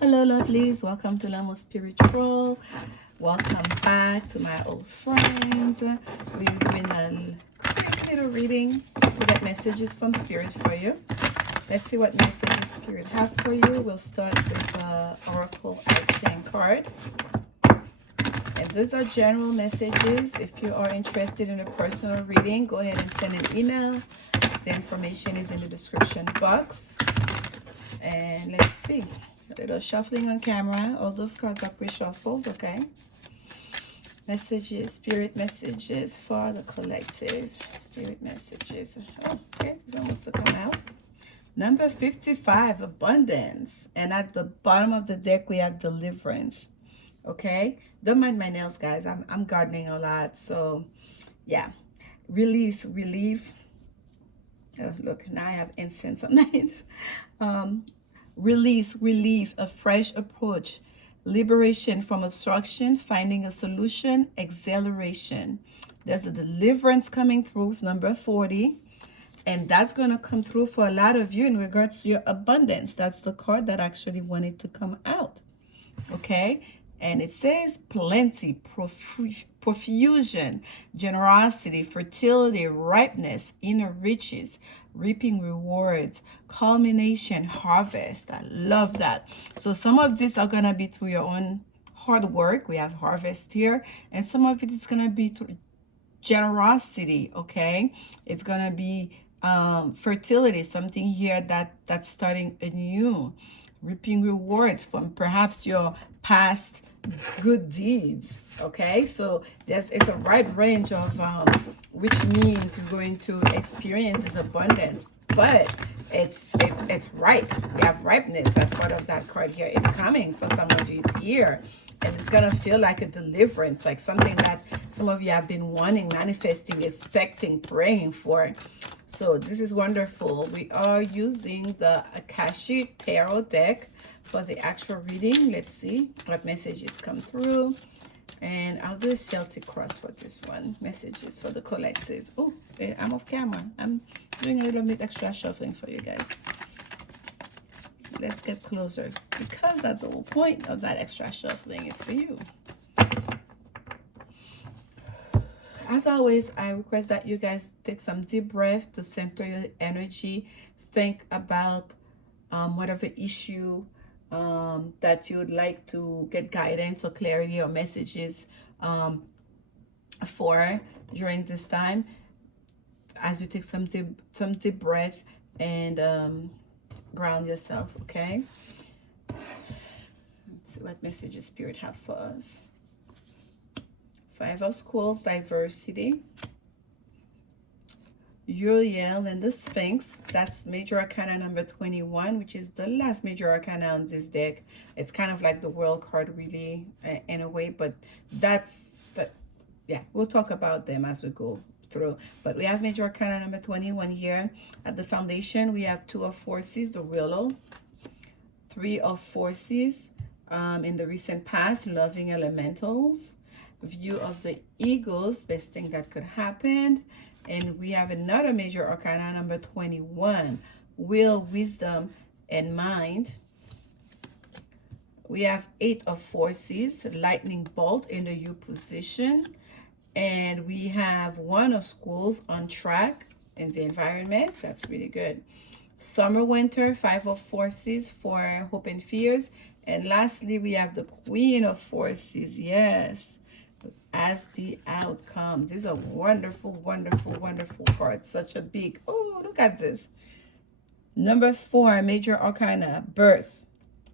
Hello, lovelies. Welcome to Lanmou Spiritual. Welcome back to my old friends. We're doing a quick little reading to get messages from Spirit for you. Let's see what messages Spirit have for you. We'll start with the Oracle I-Ching card. And these are general messages. If you are interested in a personal reading, go ahead and send an email. The information is in the description box. And let's see. A little shuffling on camera. All those cards are pre-shuffled, okay? Messages, spirit messages for the collective. Spirit messages. Oh, okay, this one wants to come out. Number 55, abundance. And at the bottom of the deck, we have deliverance. Okay? Don't mind my nails, guys. I'm gardening a lot. So, yeah. Release, relief. Oh, look, now I have incense on my hands. Release, relief, a fresh approach, liberation from obstruction, finding a solution, exhilaration. There's a deliverance coming through with number 40. And that's going to come through for a lot of you in regards to your abundance. That's the card that actually wanted to come out. Okay? And it says plenty, profusion, generosity, fertility, ripeness, inner riches, reaping rewards, culmination, harvest. I love that. So some of these are going to be through your own hard work. We have harvest here. And some of it is going to be through generosity, okay? It's going to be fertility, something here that's starting anew. Reaping rewards from perhaps your past good deeds, okay? So it's a wide range of which means you're going to experience this abundance, but it's ripe. We have ripeness as part of that card here. It's coming for some of you. It's here, and it's gonna feel like a deliverance, like something that some of you have been wanting, manifesting, expecting, praying for. So this is wonderful. We are using the Akashic Tarot deck for the actual reading. Let's see what messages come through. And I'll do a Celtic cross for this one. Messages for the collective. Oh, I'm off camera. I'm doing a little bit extra shuffling for you guys. Let's get closer, because that's the whole point of that extra shuffling. It's for you. As always, I request that you guys take some deep breath to center your energy. Think about whatever issue that you would like to get guidance or clarity or messages for during this time. As you take some deep breath and ground yourself, okay? Let's see what messages Spirit have for us. 5 of Swords, diversity. Uriel and the Sphinx. That's major arcana number 21, which is the last major arcana on this deck. It's kind of like the world card, really, in a way, but yeah, we'll talk about them as we go through. But we have major arcana number 21 here. At the foundation, we have 2 of Forces, the Willow. 3 of Forces in the recent past, loving elementals. View of the Eagles, best thing that could happen. And we have another major arcana number 21, will, wisdom, and mind. We have 8 of Forces, lightning bolt in the U position. And we have 1 of Schools, on track in the environment. That's really good. Summer, winter, 5 of Forces for hope and fears. And lastly, we have the Queen of Forces. Yes. As the outcome. These are wonderful, wonderful, wonderful cards. Such a big, oh, look at this. Number 4, major arcana, birth,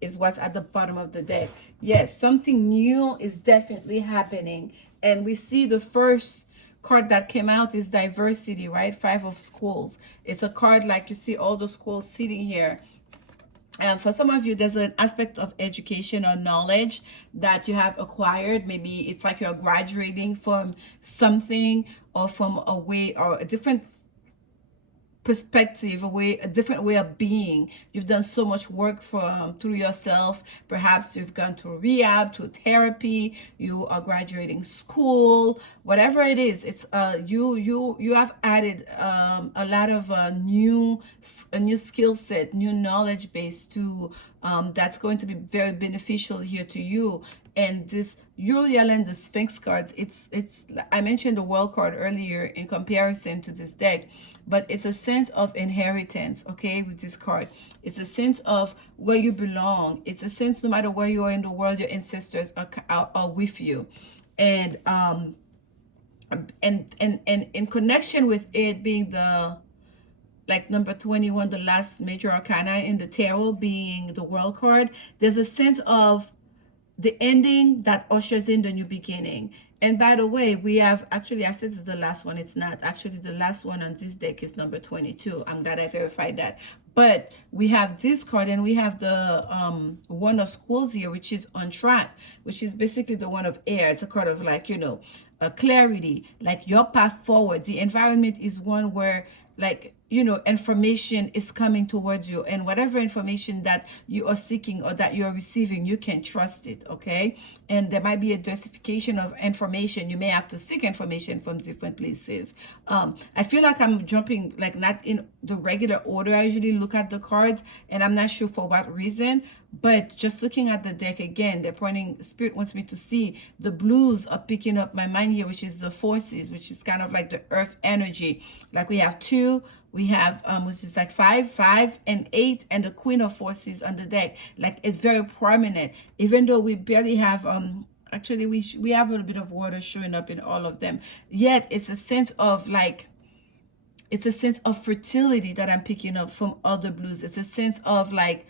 is what's at the bottom of the deck. Yes, something new is definitely happening. And we see the first card that came out is diversity, right? 5 of Swords. It's a card like you see all the squirrels sitting here. And for some of you, there's an aspect of education or knowledge that you have acquired. Maybe it's like you're graduating from something or from a way or a different perspective, a different way of being. You've done so much work through yourself. Perhaps you've gone through rehab, to therapy. You are graduating school. Whatever it is, it's you have added a lot of new skill set, new knowledge base to that's going to be very beneficial here to you. And this Uriel and the Sphinx cards, it's I mentioned the World card earlier in comparison to this deck, but it's a sense of inheritance, okay, with this card. It's a sense of where you belong. It's a sense, no matter where you are in the world, your ancestors are with you. And in connection with it being the, like, number 21, the last major arcana in the tarot, being the World card, there's a sense of the ending that ushers in the new beginning. And by the way, we have, actually, I said it's the last one. It's not. Actually, the last one on this deck is number 22. I'm glad I verified that. But we have this card, and we have the one of schools here, which is on track, which is basically the one of air. It's a card of, like, clarity, like your path forward. The environment is one where, like, information is coming towards you, and whatever information that you are seeking or that you are receiving, you can trust it, okay? And there might be a diversification of information. You may have to seek information from different places. I feel like I'm jumping, like, not in the regular order I usually look at the cards, and I'm not sure for what reason. But just looking at the deck again, they're pointing, Spirit wants me to see the blues are picking up my mind here, which is the forces, which is kind of like the earth energy. Like, we have 2, we have which is like 5 and 8, and the Queen of Forces on the deck. Like, it's very prominent, even though we barely have actually we have a little bit of water showing up in all of them. Yet it's a sense of, like, it's a sense of fertility that I'm picking up from all the blues. It's a sense of, like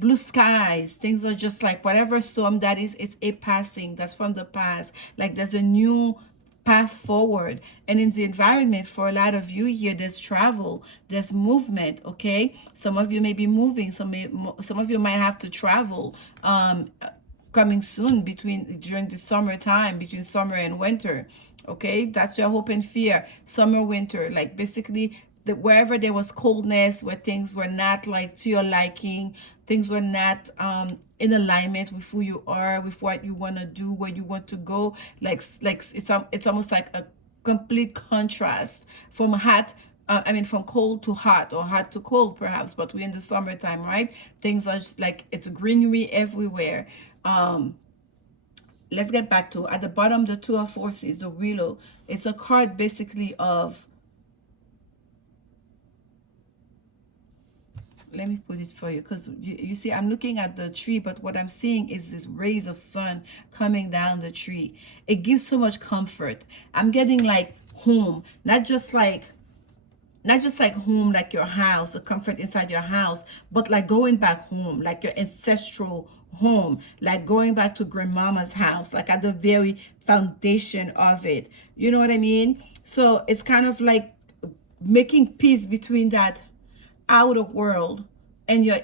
blue skies. Things are just like, whatever storm that is, it's a passing. That's from the past. Like, there's a new path forward. And in the environment, for a lot of you here, there's travel, there's movement, okay? Some of you may be moving. Some of you might have to travel coming soon, during the summertime, between summer and winter, okay? That's your hope and fear. Summer, winter, like, basically, wherever there was coldness, where things were not, like, to your liking, things were not in alignment with who you are, with what you want to do, where you want to go. Like it's almost like a complete contrast from hot. From cold to hot, or hot to cold, perhaps. But we're in the summertime, right? Things are just like, it's greenery everywhere. Let's get back to, at the bottom, the 2 of Forces, the Willow. It's a card basically of, let me put it for you, because you see, I'm looking at the tree, but what I'm seeing is this rays of sun coming down the tree. It gives so much comfort. I'm getting, like, home, not just like home, like your house, the comfort inside your house, but like going back home, like your ancestral home, like going back to grandmama's house, like at the very foundation of it. You know what I mean? So it's kind of like making peace between that outer world and your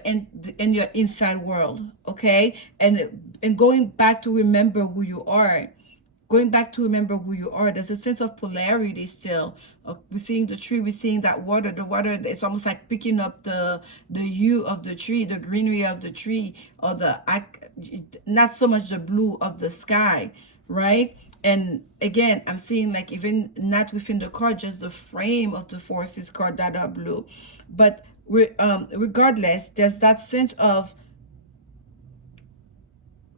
inside world, okay? And going back to remember who you are. Going back to remember who you are. There's a sense of polarity still. We're seeing the tree, we're seeing that water. The water, it's almost like picking up the hue of the tree, the greenery of the tree, or not so much the blue of the sky, right? And again, I'm seeing, like, even not within the card, just the frame of the Forces card that are blue. But regardless, there's that sense of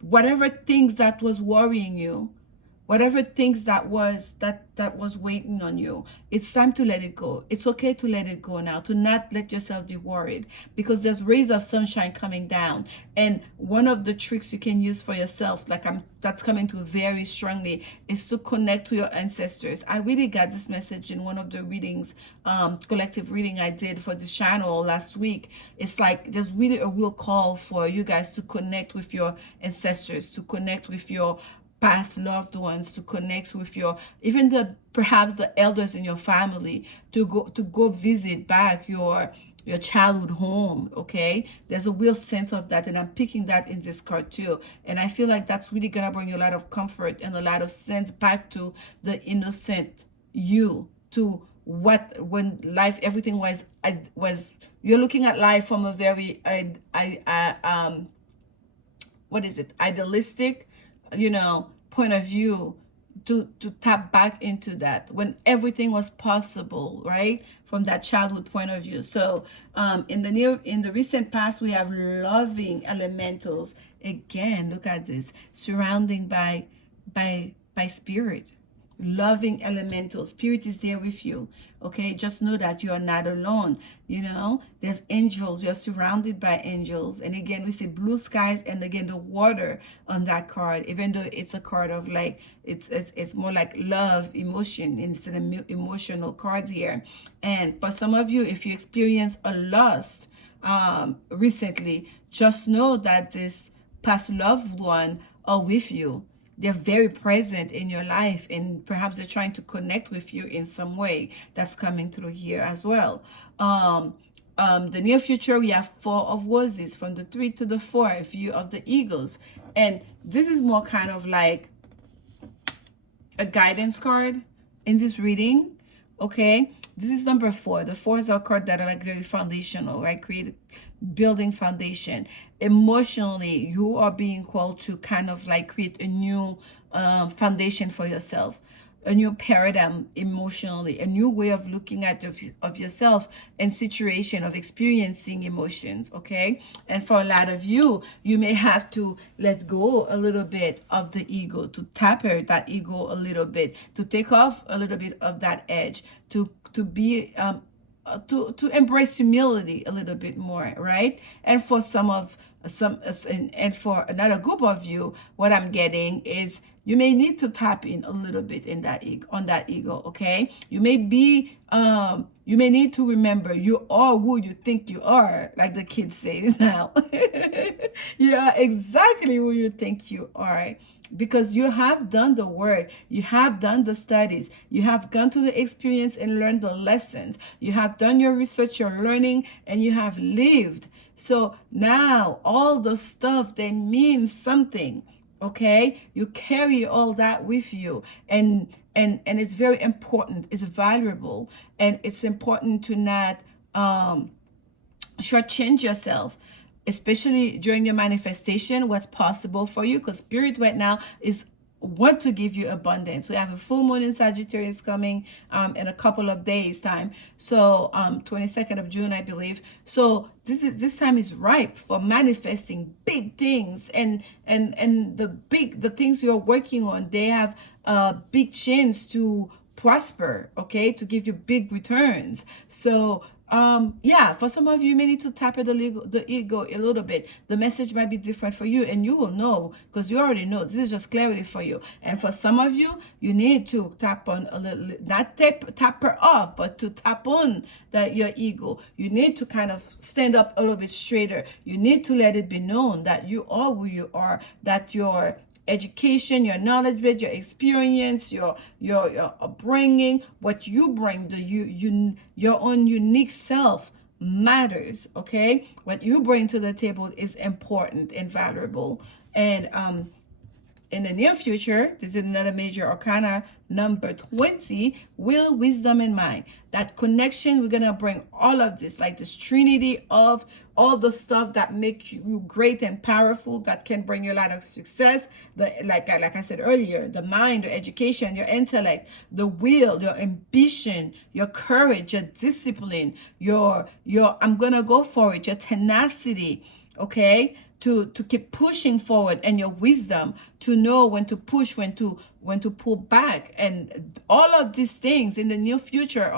whatever things that was worrying you, whatever things that was waiting on you, it's time to let it go. It's okay to let it go now, to not let yourself be worried, because there's rays of sunshine coming down. And one of the tricks you can use for yourself, like that's coming to very strongly, is to connect to your ancestors. I really got this message in one of the readings, collective reading I did for this channel last week. It's like there's really a real call for you guys to connect with your ancestors, to connect with your past loved ones, to connect with perhaps the elders in your family, to go visit back your childhood home, okay? There's a real sense of that, and I'm picking that in this card too. And I feel like that's really gonna bring you a lot of comfort and a lot of sense back to the innocent you, to when life, everything was you're looking at life from a very idealistic, point of view, to tap back into that when everything was possible, right, from that childhood point of view. So in the recent past, we have loving elementals. Again, look at this, surrounding by spirit, loving elemental. Spirit is there with you. Okay, just know that you are not alone. You know, there's angels, you're surrounded by angels. And again, we see blue skies, and again the water on that card, even though it's a card of like, it's more like love, emotion, and it's an emotional card here. And for some of you, if you experience a loss recently, just know that this past loved one are with you. They're very present in your life, and perhaps they're trying to connect with you in some way. That's coming through here as well. The near future, we have Four of Roses, from the 3 to the 4, view of the eagles. And this is more kind of like a guidance card in this reading. Okay, this is number 4. The 4s are cards that are like very foundational, right? Building foundation. Emotionally, you are being called to kind of like create a new foundation for yourself, a new paradigm emotionally, a new way of looking at of yourself and situation, of experiencing emotions. Okay, and for a lot of you, you may have to let go a little bit of the ego, to taper that ego a little bit, to take off a little bit of that edge, to be to embrace humility a little bit more, right? And for and for another group of you, what I'm getting is you may need to tap in a little bit in that ego, on that ego. Okay, you may need to remember you are who you think you are, like the kids say now. You are exactly who you think you are, because you have done the work, you have done the studies, you have gone to the experience and learned the lessons, you have done your research, your learning, and you have lived. So now all the stuff, they mean something. Okay, you carry all that with you, and it's very important, it's valuable, and it's important to not shortchange yourself, especially during your manifestation, what's possible for you, because spirit right now is want to give you abundance. We have a full moon in Sagittarius coming in a couple of days time. So 22nd of June, I believe. So this time is ripe for manifesting big things, and the things you're working on, they have a big chance to prosper, okay, to give you big returns. So yeah, for some of you, you may need to tap at the ego a little bit. The message might be different for you, and you will know, because you already know. This is just clarity for you. And for some of you, you need to tap on a little, not tap her off, but to tap on your ego. You need to kind of stand up a little bit straighter. You need to let it be known that you are who you are, that your education, your knowledge, your experience, your upbringing, what you bring, your own unique self matters. Okay, what you bring to the table is important and valuable. And in the near future, this is another major arcana, number 20, will, wisdom, and mind. That connection, we're going to bring all of this, like this trinity of all the stuff that make you great and powerful, that can bring you a lot of success. Like I said earlier, the mind, your education, your intellect, the will, your ambition, your courage, your discipline, your I'm going to go for it, your tenacity, okay? To keep pushing forward, and your wisdom to know when to push, when to pull back, and all of these things in the near future,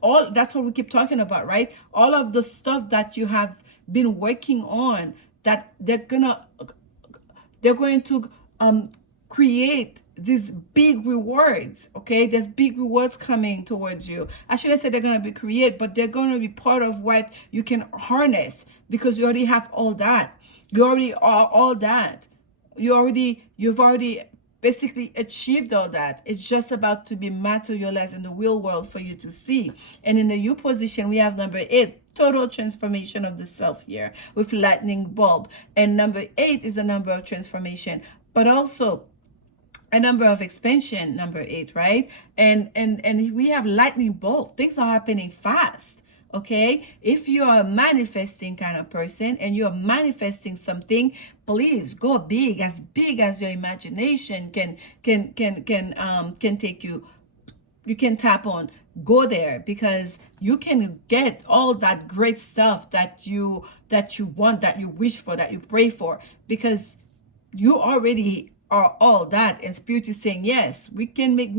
all that's what we keep talking about, right? All of the stuff that you have been working on, that they're going to create these big rewards. Okay, there's big rewards coming towards you. I shouldn't say they're going to be created, but they're going to be part of what you can harness, because you already have all that. You already are all that. You've already basically achieved all that. It's just about to be materialized in the real world for you to see. And in the U position, we have number 8, total transformation of the self here with lightning bulb. And number 8 is a number of transformation, but also a number of expansion, number 8, right? And we have lightning bulb. Things are happening fast. Okay, if you're a manifesting kind of person and you're manifesting something, please go big as your imagination can take you. You can tap on, go there, because you can get all that great stuff that you want, that you wish for, that you pray for, because you already are all that, and spirit is saying, yes, we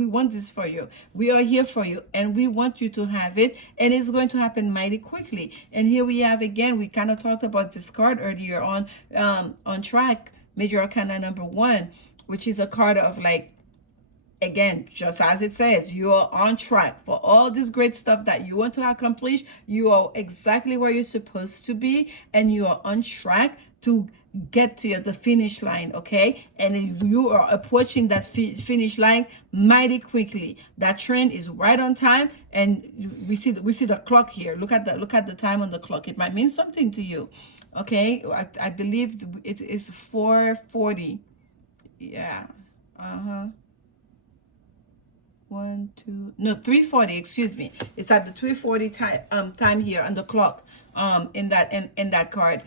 want this for you, we are here for you, and we want you to have it, and it's going to happen mighty quickly. And here we have again, we kind of talked about this card earlier on track, major arcana number 1, which is a card of like, again, just as it says, you are on track for all this great stuff that you want to accomplish. You are exactly where you're supposed to be, and you are on track to get to the finish line. Okay, and you are approaching that finish line mighty quickly. That train is right on time, and we see the clock here. Look at the time on the clock. It might mean something to you. Okay, I believe it is 4:40. Yeah. Uh-huh. 3:40, excuse me. It's at the 3:40 time here on the clock, in that card.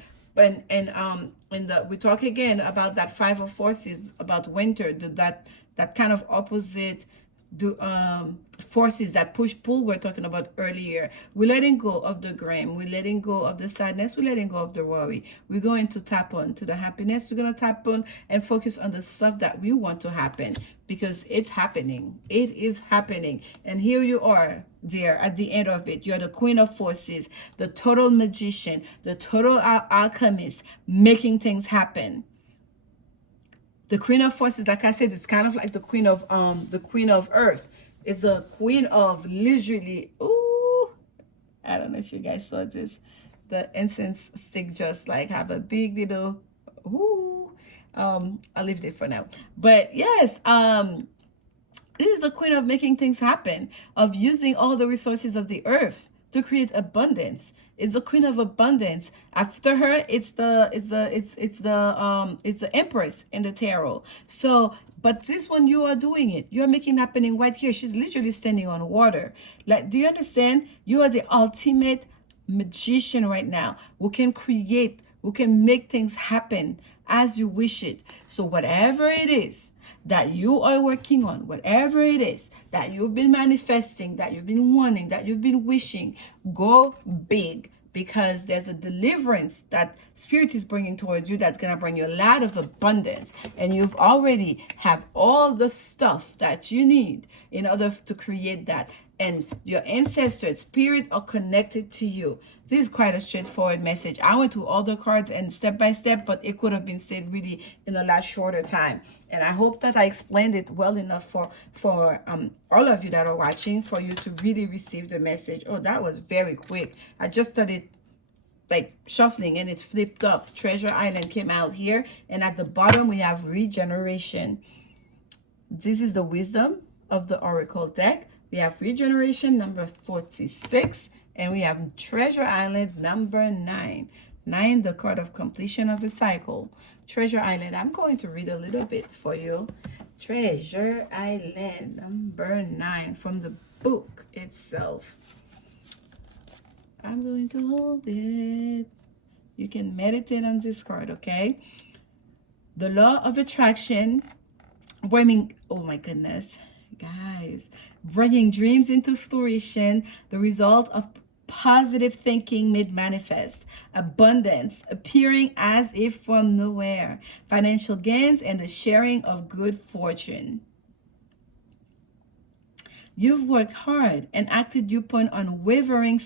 We talk again about that 5 of forces, about winter, that kind of opposite forces, that push pull we're talking about earlier. We're letting go of the grim, we're letting go of the sadness, we're letting go of the worry. We're going to tap on to the happiness. We're going to tap on and focus on the stuff that we want to happen, because it's happening. It is happening. And here you are, dear, at the end of it. You're the queen of forces, the total magician, the total alchemist, making things happen. The queen of forces, like I said, it's kind of like the queen of earth. It's a queen of literally, ooh, I don't know if you guys saw this. The incense stick just like have a big little, ooh. I'll leave it for now. But yes, this is the queen of making things happen, of using all the resources of the earth to create abundance. It's the queen of abundance. After her, it's the empress in the tarot. So, but this one, you are doing it. You are making it happening right here. She's literally standing on water. Like, do you understand? You are the ultimate magician right now, who can create, who can make things happen as you wish it. So whatever it is that you are working on, whatever it is that you've been manifesting, that you've been wanting, that you've been wishing, go big, because there's a deliverance that spirit is bringing towards you that's going to bring you a lot of abundance, and you've already have all the stuff that you need in order to create that. And your ancestors, spirit, are connected to you. This is quite a straightforward message. I went through all the cards and step by step, but it could have been said really in a lot shorter time. And I hope that I explained it well enough for all of you that are watching, for you to really receive the message. Oh, that was very quick. I just started like shuffling and it flipped up. Treasure Island came out here, and at the bottom we have regeneration. This is the wisdom of the oracle deck. We have regeneration number 46, and we have Treasure Island number 9. 9, the card of completion of a cycle. Treasure Island, I'm going to read a little bit for you. Treasure Island number 9 from the book itself. I'm going to hold it. You can meditate on this card, okay? The law of attraction, bringing, oh my goodness, guys, bringing dreams into fruition, the result of positive thinking made manifest, abundance appearing as if from nowhere, financial gains, and the sharing of good fortune. You've worked hard and acted upon unwavering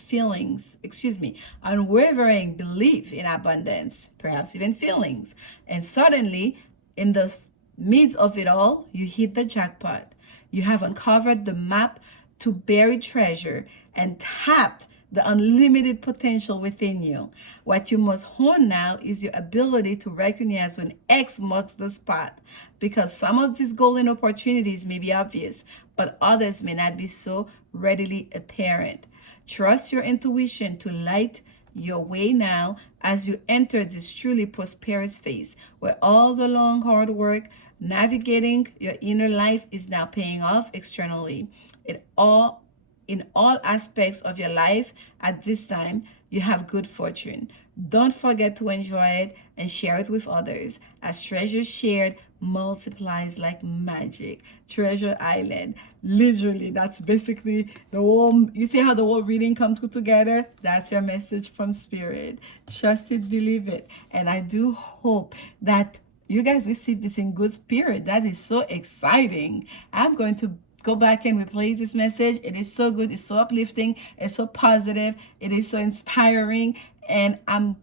unwavering belief in abundance, perhaps even feelings. And suddenly, in the midst of it all, you hit the jackpot. You have uncovered the map to buried treasure and tapped the unlimited potential within you. What you must hone now is your ability to recognize when X marks the spot, because some of these golden opportunities may be obvious, but others may not be so readily apparent. Trust your intuition to light your way now as you enter this truly prosperous phase, where all the long hard work navigating your inner life is now paying off externally. It all in all aspects of your life at this time, you have good fortune. Don't forget to enjoy it and share it with others, as treasure shared multiplies like magic. Treasure Island. Literally, that's basically the whole, you see how the whole reading comes together? That's your message from Spirit. Trust it, believe it. And I do hope that you guys receive this in good spirit. That is so exciting. I'm going to go back and replay this message. It is so good. It's so uplifting. It's so positive. It is so inspiring. And I'm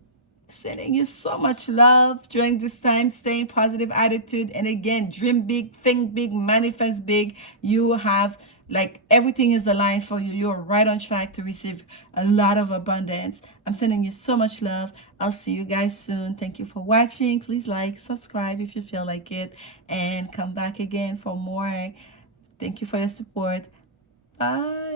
sending you so much love during this time. Stay in positive attitude. And again, dream big, think big, manifest big. You have, like, everything is aligned for you. You're right on track to receive a lot of abundance. I'm sending you so much love. I'll see you guys soon. Thank you for watching. Please like, subscribe if you feel like it, and come back again for more. Thank you for your support. Bye.